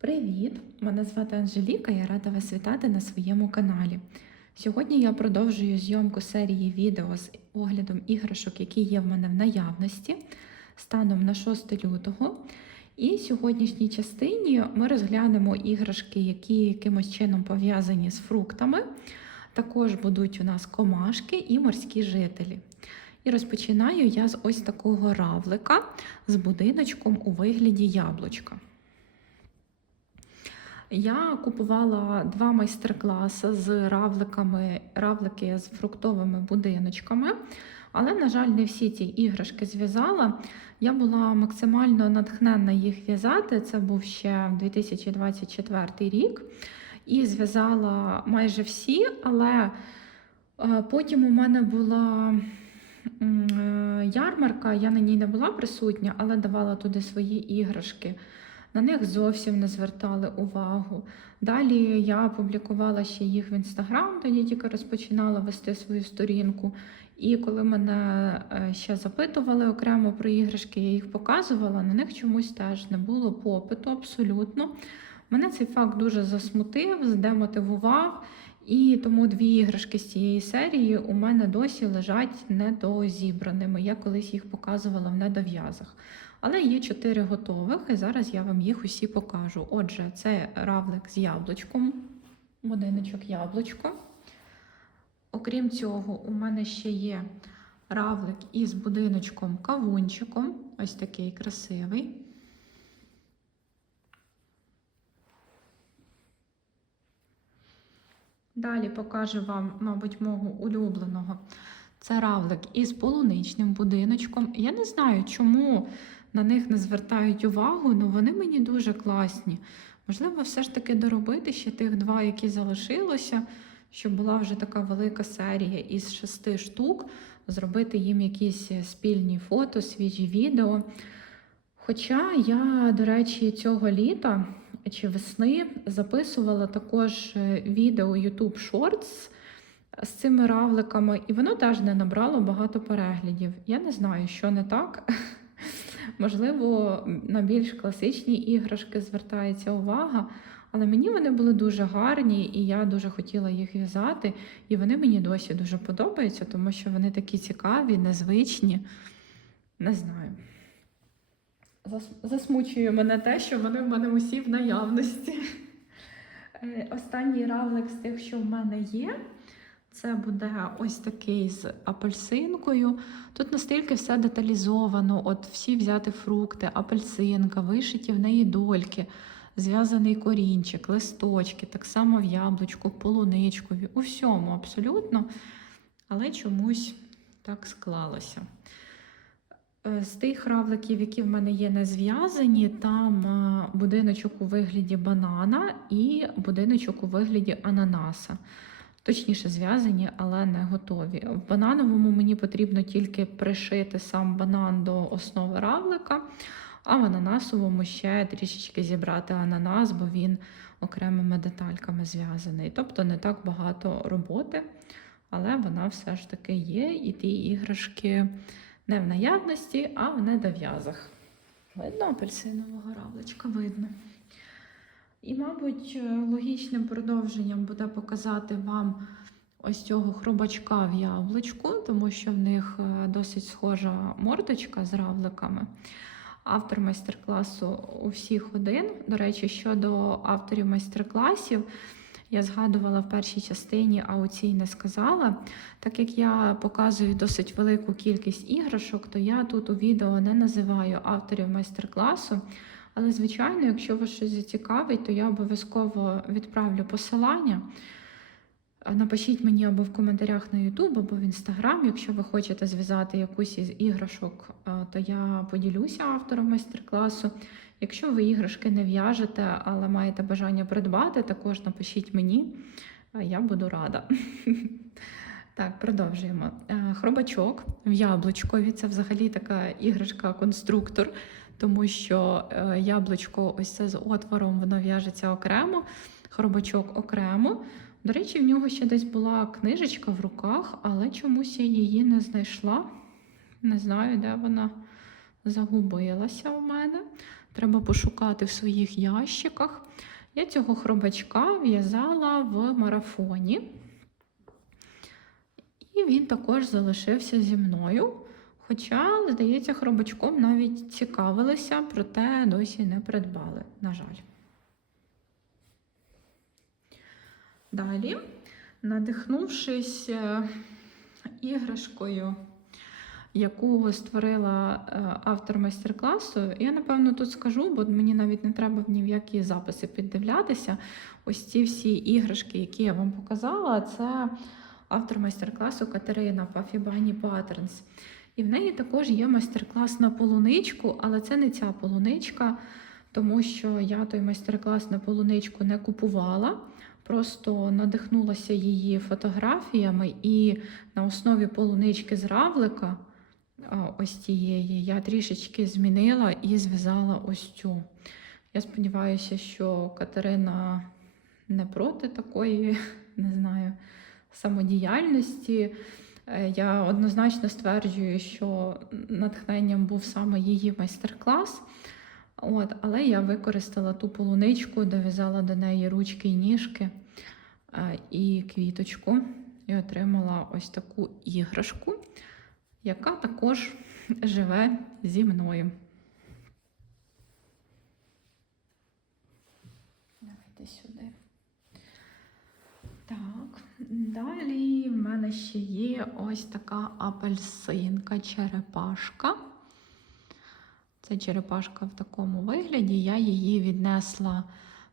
Привіт! Мене звати Анжеліка, я рада вас вітати на своєму каналі. Сьогодні я продовжую зйомку серії відео з оглядом іграшок, які є в мене в наявності станом на 6 лютого. І в сьогоднішній частині ми розглянемо іграшки, які якимось чином пов'язані з фруктами. Також будуть у нас комашки і морські жителі. І розпочинаю я з ось такого равлика з будиночком у вигляді яблучка. Я купувала два майстер-класи з равликами, равлики з фруктовими будиночками, але, на жаль, не всі ці іграшки зв'язала. Я була максимально натхненна їх в'язати. Це був ще 2024 рік. І зв'язала майже всі, але е, потім у мене була е, ярмарка, я на ній не була присутня, але давала туди свої іграшки. На них зовсім не звертали увагу. Далі я публікувала ще їх в інстаграм, тоді тільки розпочинала вести свою сторінку. І коли мене е, ще запитували окремо про іграшки, я їх показувала, на них чомусь теж не було попиту абсолютно. Мене цей факт дуже засмутив, здемотивував, і тому дві іграшки з цієї серії у мене досі лежать недозібраними. Я колись їх показувала в недов'язах. Але є чотири готових, і зараз я вам їх усі покажу. Отже, це равлик з яблучком, будиночок яблучко. Окрім цього, у мене ще є равлик із будиночком кавунчиком. Ось такий красивий. Далі покажу вам, мабуть, мого улюбленого. Це равлик із полуничним будиночком. Я не знаю, чому на них не звертають увагу, але вони мені дуже класні. Можливо, все ж таки доробити ще тих два, які залишилося, щоб була вже така велика серія із шести штук, зробити їм якісь спільні фото, свіжі відео. Хоча я, до речі, цього літа чи весни записувала також е, відео YouTube Shorts з цими равликами, і воно теж не набрало багато переглядів. Я не знаю, що не так. Можливо, на більш класичні іграшки звертається увага, але мені вони були дуже гарні, і я дуже хотіла їх в'язати. І вони мені досі дуже подобаються, тому що вони такі цікаві, незвичні. Не знаю. Зас- Засмучує мене те, що вони в мене усі в наявності. Е, Останній равлик з тих, що в мене є, це буде ось такий з апельсинкою. Тут настільки все деталізовано, от всі взяти фрукти, апельсинка, вишиті в неї дольки, зв'язаний корінчик, листочки, так само в яблучку, полуничкові, у всьому абсолютно. Але чомусь так склалося. Е, З тих равликів, які в мене є не зв'язані, там е, будиночок у вигляді банана і будиночок у вигляді ананаса. Точніше, зв'язані, але не готові. В банановому мені потрібно тільки пришити сам банан до основи равлика, а в ананасовому ще трішечки зібрати ананас, бо він окремими детальками зв'язаний. Тобто не так багато роботи, але вона все ж таки є, і ті іграшки не в наявності, а в недов'язах. Видно апельсинового равличка, видно. І, мабуть, е, логічним продовженням буде показати вам ось цього хробачка в яблучку, тому що в них е, досить схожа мордочка з равликами. Автор майстер-класу у всіх один. До речі, щодо авторів майстер-класів, я згадувала в першій частині, а у цій не сказала. Так як я показую досить велику кількість іграшок, то я тут у відео не називаю авторів майстер-класу. Але, звичайно, якщо вас щось зацікавить, то я обов'язково відправлю посилання. Е, Напишіть мені або в коментарях на YouTube, або в Instagram. Якщо ви хочете зв'язати якусь із іграшок, е, то я поділюся автором майстер-класу. Якщо ви іграшки не в'яжете, але маєте бажання придбати, також напишіть мені, Е, я буду рада. Так, продовжуємо. Хробачок в яблучкові це взагалі така іграшка-конструктор, тому що е, яблучко ось це з отвором, воно в'яжеться окремо, хробачок окремо. До речі, в нього ще десь була книжечка в руках, але чомусь я її не знайшла. Не знаю, де вона загубилася у мене. Треба пошукати в своїх ящиках. Я цього хробачка в'язала в марафоні. І він також залишився зі мною. Хоча, здається, хробачком навіть цікавилися, проте досі не придбали, на жаль. Далі, надихнувшись е, іграшкою, яку створила е, автор майстер-класу, я напевно тут скажу, бо мені навіть не треба ні в які записи піддивлятися. Ось ці всі іграшки, які я вам показала, це автор майстер-класу Катерина Bunny Patterns. І в неї також є майстер-клас на полуничку, але це не ця полуничка, тому що я той майстер-клас на полуничку не купувала. Просто надихнулася її фотографіями, і на основі полунички з равлика, ось тієї, я трішечки змінила і зв'язала ось цю. Я сподіваюся, що Катерина не проти такої, не знаю, самодіяльності. Е, Я однозначно стверджую, що натхненням був саме її майстер-клас. От, але я використала ту полуничку, дов'язала до неї ручки і ніжки е, і квіточку, і отримала ось таку іграшку, яка також живе зі мною. Давайте сюди. Так, далі в мене ще є ось така апельсинка, черепашка. Це черепашка в такому вигляді. Я її віднесла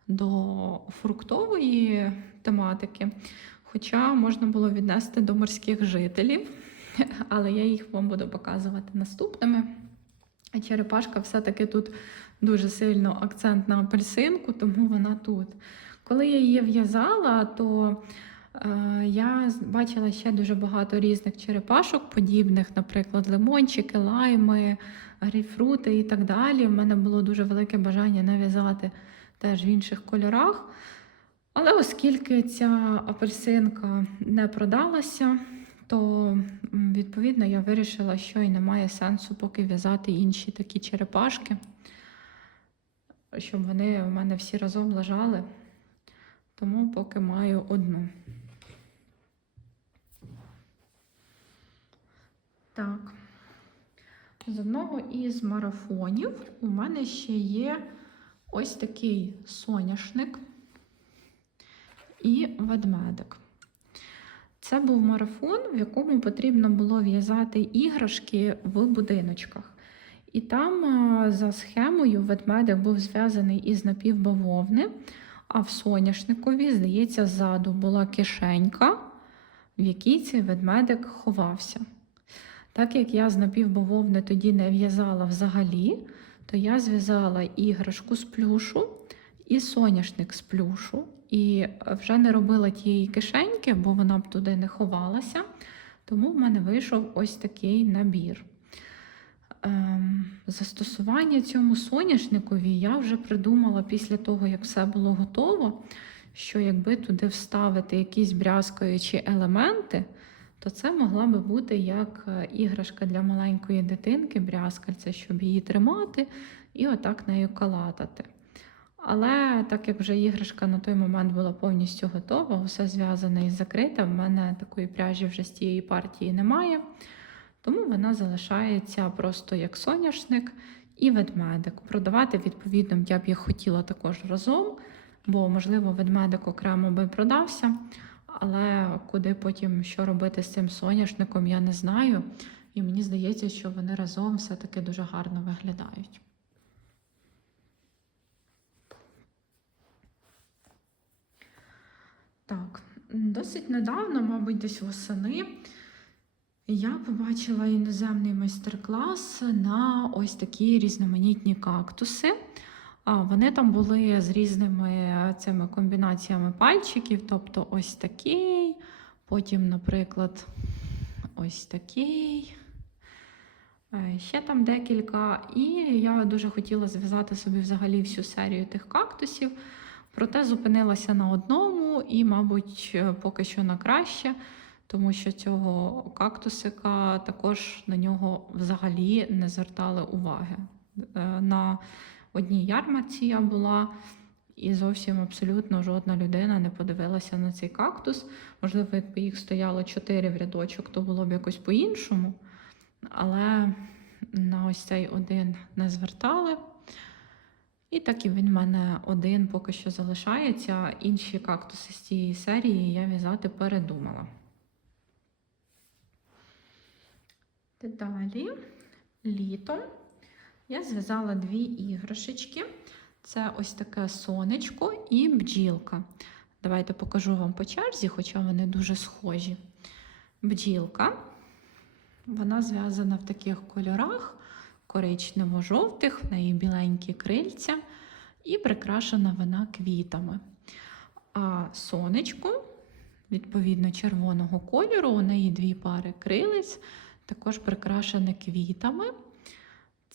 до фруктової тематики, хоча можна було віднести до морських жителів, але я їх вам буду показувати наступними. А черепашка все-таки тут дуже сильно акцент на апельсинку, тому вона тут. Коли я її в'язала, то я бачила ще дуже багато різних черепашок, подібних, наприклад, лимончики, лайми, грейпфрути і так далі. У мене було дуже велике бажання нав'язати теж в інших кольорах. Але оскільки ця апельсинка не продалася, то відповідно я вирішила, що і немає сенсу поки в'язати інші такі черепашки, щоб вони у мене всі разом лежали. Тому поки маю одну. Так. З одного із марафонів у мене ще є ось такий соняшник і ведмедик. Це був марафон, в якому потрібно було в'язати іграшки в будиночках. І там за схемою ведмедик був зв'язаний із напівбавовни, а в соняшникові, здається, ззаду була кишенька, в якій цей ведмедик ховався. Так як я з напівбавовни тоді не в'язала взагалі, то я зв'язала іграшку з плюшу і соняшник з плюшу. І вже не робила тієї кишеньки, бо вона б туди не ховалася. Тому в мене вийшов ось такий набір. Ем, Застосування цьому соняшникові я вже придумала після того, як все було готово. Що якби туди вставити якісь брязкаючі елементи, то це могла би бути як е, іграшка для маленької дитинки, брязкальця, щоб її тримати і отак нею калатати. Але так як вже іграшка на той момент була повністю готова, все зв'язане і закрите, в мене такої пряжі вже з тієї партії немає. Тому вона залишається просто як соняшник і ведмедик. Продавати, відповідно, я б їх хотіла також разом, бо, можливо, ведмедик окремо би продався. Але куди потім що робити з цим соняшником, я не знаю. І мені здається, що вони разом все-таки дуже гарно виглядають. Так, досить недавно, мабуть, десь восени, я побачила іноземний майстер-клас на ось такі різноманітні кактуси. Вони там були з різними цими комбінаціями пальчиків, тобто ось такий, потім, наприклад, ось такий. Е, Ще там декілька. І я дуже хотіла зв'язати собі взагалі всю серію тих кактусів. Проте зупинилася на одному і, мабуть, е, поки що на краще, тому що цього кактусика також на нього взагалі не звертали уваги. Е, На одній ярмарці я була, і зовсім абсолютно жодна людина не подивилася на цей кактус. Можливо, якби їх стояло чотири в рядочок, то було б якось по-іншому. Але на ось цей один не звертали. І так і він в мене один поки що залишається. Інші кактуси з цієї серії я в'язати передумала. Далі, літом я зв'язала дві іграшечки. Це ось таке сонечко і бджілка. Давайте покажу вам по черзі, хоча вони дуже схожі. Бджілка. Вона зв'язана в таких кольорах коричнево-жовтих, в неї біленькі крильця, і прикрашена вона квітами. А сонечко, відповідно, червоного кольору, у неї дві пари крилець, також прикрашене квітами.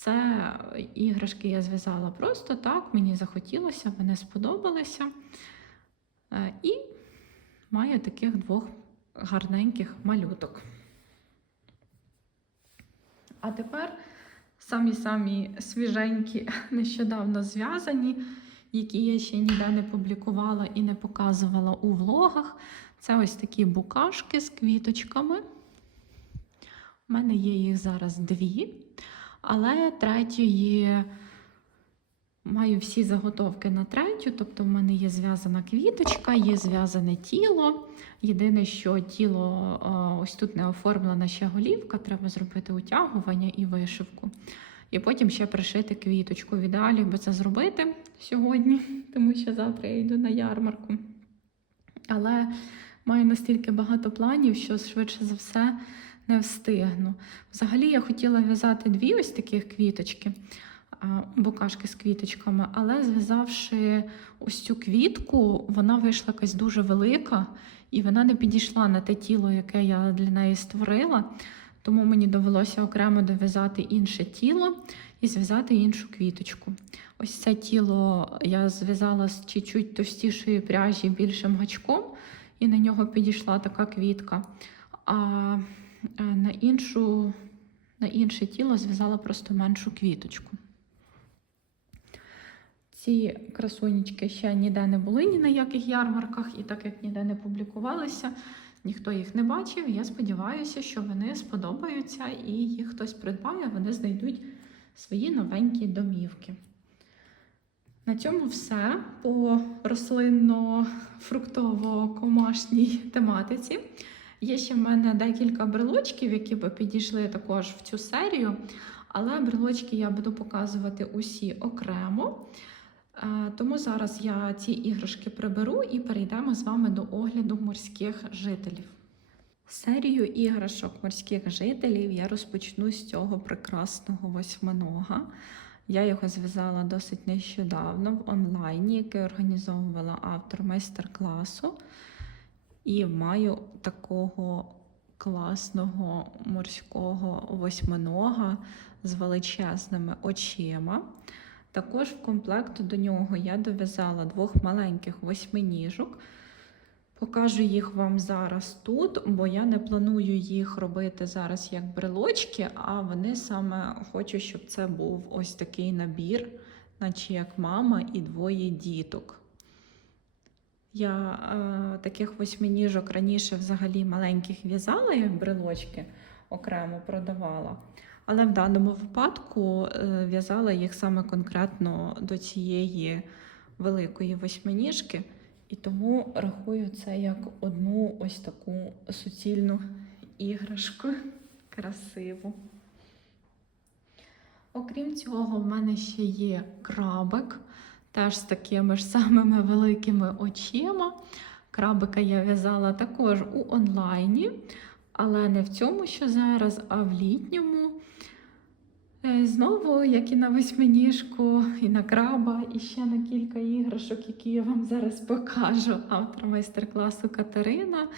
Це іграшки я зв'язала просто так, мені захотілося, вони сподобалися. Е, І маю таких двох гарненьких малюток. А тепер самі-самі свіженькі, нещодавно зв'язані, які я ще ніде не публікувала і не показувала у влогах. Це ось такі букашки з квіточками. У мене є їх зараз дві, але третьої маю всі заготовки на третю, тобто в мене є зв'язана квіточка, є зв'язане тіло. Єдине, що тіло ось тут не оформлена ще голівка, треба зробити утягування і вишивку. І потім ще пришити квіточку. В ідеалі би це зробити сьогодні, тому що завтра я йду на ярмарку. Але маю настільки багато планів, що швидше за все не встигну. Взагалі я хотіла в'язати дві ось таких квіточки букашки з квіточками, але зв'язавши ось цю квітку, вона вийшла якась дуже велика, і вона не підійшла на те тіло, яке я для неї створила. Тому мені довелося окремо дов'язати інше тіло і зв'язати іншу квіточку. Ось це тіло я зв'язала з чуть-чуть товстішої пряжі більшим гачком, і на нього підійшла така квітка. А на іншу, на інше тіло зв'язала просто меншу квіточку. Ці красунечки ще ніде не були ні на яких ярмарках, і так як ніде не публікувалися, ніхто їх не бачив. Я сподіваюся, що вони сподобаються і їх хтось придбає, вони знайдуть свої новенькі домівки. На цьому все по рослинно-фруктово-комашній тематиці. Є ще в мене декілька брелочків, які би підійшли також в цю серію, але брелочки я буду показувати усі окремо. Е, тому зараз я ці іграшки приберу і перейдемо з вами до огляду морських жителів. Серію іграшок морських жителів я розпочну з цього прекрасного восьминога. Я його зв'язала досить нещодавно в онлайні, який організовувала автор майстер-класу. І маю такого класного морського восьминога з величезними очима. Також в комплект до нього я дов'язала двох маленьких восьминіжок. Покажу їх вам зараз тут, бо я не планую їх робити зараз як брелочки, а вони саме хочу, щоб це був ось такий набір, наче як мама і двоє діток. Я е, таких восьминіжок раніше взагалі маленьких в'язала, як брелочки окремо продавала. Але в даному випадку е, в'язала їх саме конкретно до цієї великої восьминіжки, і тому рахую це як одну ось таку суцільну іграшку красиву. Окрім цього, в мене ще є крабик, теж з такими ж самими великими очима. Крабика я в'язала також у онлайні, але не в цьому, що зараз, а в літньому. Е, знову, як і на восьминіжку, і на краба, і ще на кілька іграшок, які я вам зараз покажу. Автор майстер-класу Катерина,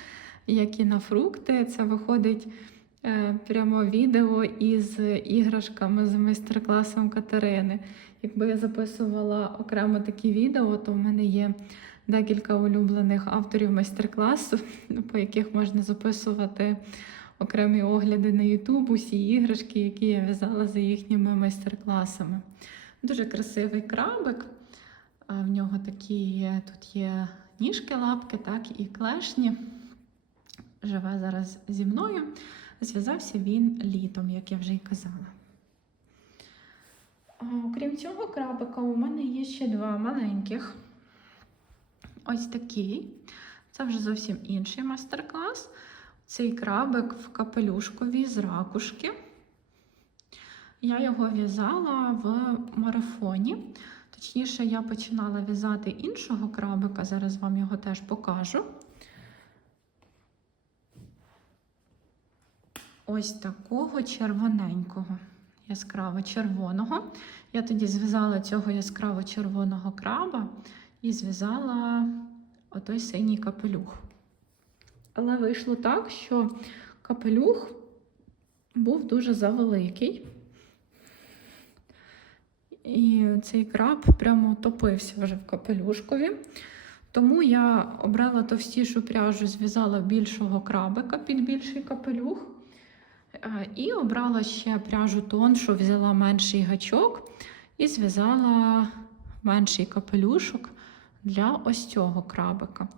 як і на фрукти. Це виходить прямо відео із іграшками з майстер-класом Катерини. Якби я записувала окремо такі відео, то в мене є декілька улюблених авторів майстер-класу, по яких можна записувати окремі огляди на YouTube, усі іграшки, які я в'язала за їхніми майстер-класами. Дуже красивий крабик. В нього такі тут є ніжки, лапки, так, і клешні. Живе зараз зі мною. Зв'язався він літом, як я вже й казала. А, Окрім цього крабика, у мене є ще два маленьких. Ось такий. Це вже зовсім інший майстер-клас. Цей крабик в капелюшкові з ракушки. Я його в'язала в марафоні. Точніше, я починала в'язати іншого крабика, зараз вам його теж покажу. Ось такого червоненького, яскраво червоного. Я тоді зв'язала цього яскраво червоного краба і зв'язала отой синій капелюх. Але вийшло так, що капелюх був дуже завеликий. І цей краб прямо топився вже в капелюшкові. Тому я обрала товстішу пряжу, зв'язала більшого крабика під більший капелюх. Е, І обрала ще пряжу тоншу, взяла менший гачок і зв'язала менший капелюшок для ось цього крабика.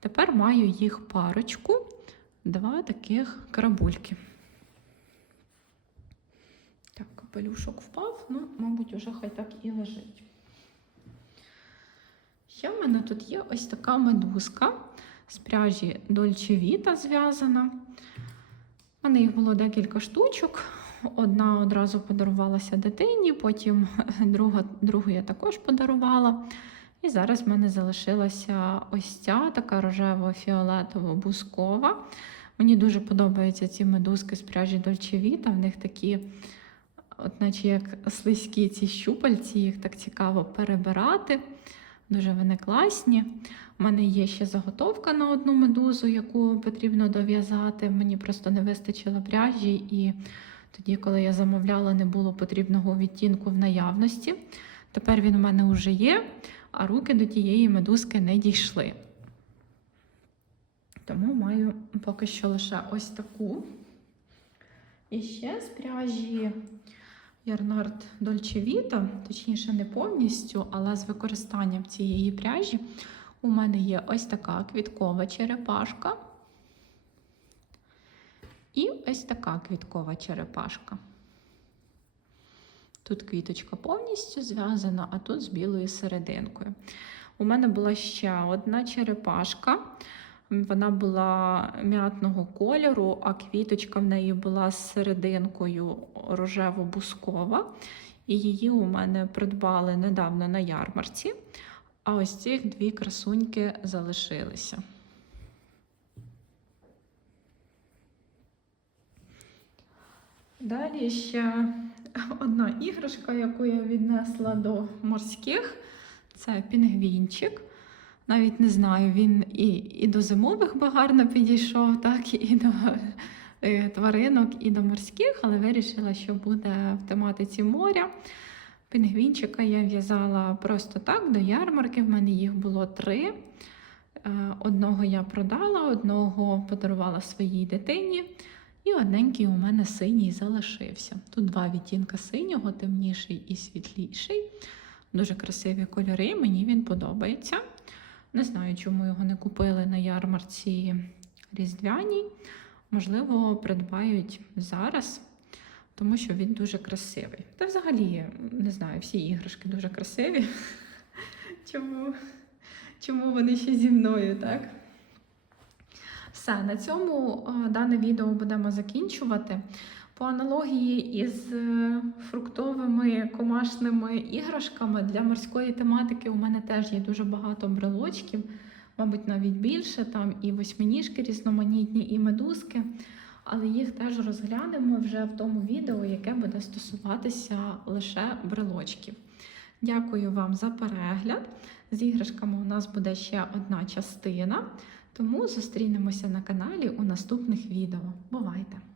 Тепер маю їх парочку, два таких крабульки. Так, капелюшок впав, ну, мабуть, уже хай так і лежить. Ще в мене тут є ось така медузка з пряжі Dolce Vita зв'язана. У мене їх було декілька штучок. Одна одразу подарувалася дитині, потім друга, другу я також подарувала. І зараз в мене залишилася ось ця така рожево-фіолетово-бускова. Мені дуже подобаються ці медузки з пряжі Vita. В них такі, от наче як слизькі ці щупальці, їх так цікаво перебирати. Дуже вони класні. У мене є ще заготовка на одну медузу, яку потрібно дов'язати. Мені просто не вистачило пряжі, і тоді, коли я замовляла, не було потрібного відтінку в наявності. Тепер він у мене вже є, а руки до тієї медузки не дійшли. Тому маю поки що лише ось таку. І ще з пряжі Ярнард Vita, точніше, не повністю, але з використанням цієї пряжі у мене є ось така квіткова черепашка. І ось така квіткова черепашка. Тут квіточка повністю зв'язана, а тут з білою серединкою. У мене була ще одна черепашка. Вона була м'ятного кольору, а квіточка в неї була з серединкою рожево-бускова. І її у мене придбали недавно на ярмарці. А ось цих дві красуньки залишилися. Далі ще одна іграшка, яку я віднесла до морських, це пінгвінчик. Навіть не знаю, він і і до зимових би гарно підійшов, так і до е, тваринок, і до морських, але вирішила, що буде в тематиці моря. Пінгвінчика я в'язала просто так, до ярмарки. В мене їх було три. Е, Одного я продала, одного подарувала своїй дитині. І одненький у мене синій залишився. Тут два відтінка синього, темніший і світліший. Дуже красиві кольори, мені він подобається. Не знаю, чому його не купили на ярмарці різдвяній. Можливо, придбають зараз, тому що він дуже красивий. Та взагалі, не знаю, всі іграшки дуже красиві. Чому, чому вони ще зі мною, так? Все, на цьому е, дане відео будемо закінчувати. По аналогії із е, фруктовими комашними іграшками для морської тематики у мене теж є дуже багато брелочків, мабуть, навіть більше. Там і восьминіжки різноманітні, і медузки. Але їх теж розглянемо вже в тому відео, яке буде стосуватися лише брелочків. Дякую вам за перегляд. З іграшками у нас буде ще одна частина. Тому зустрінемося на каналі у наступних відео. Бувайте!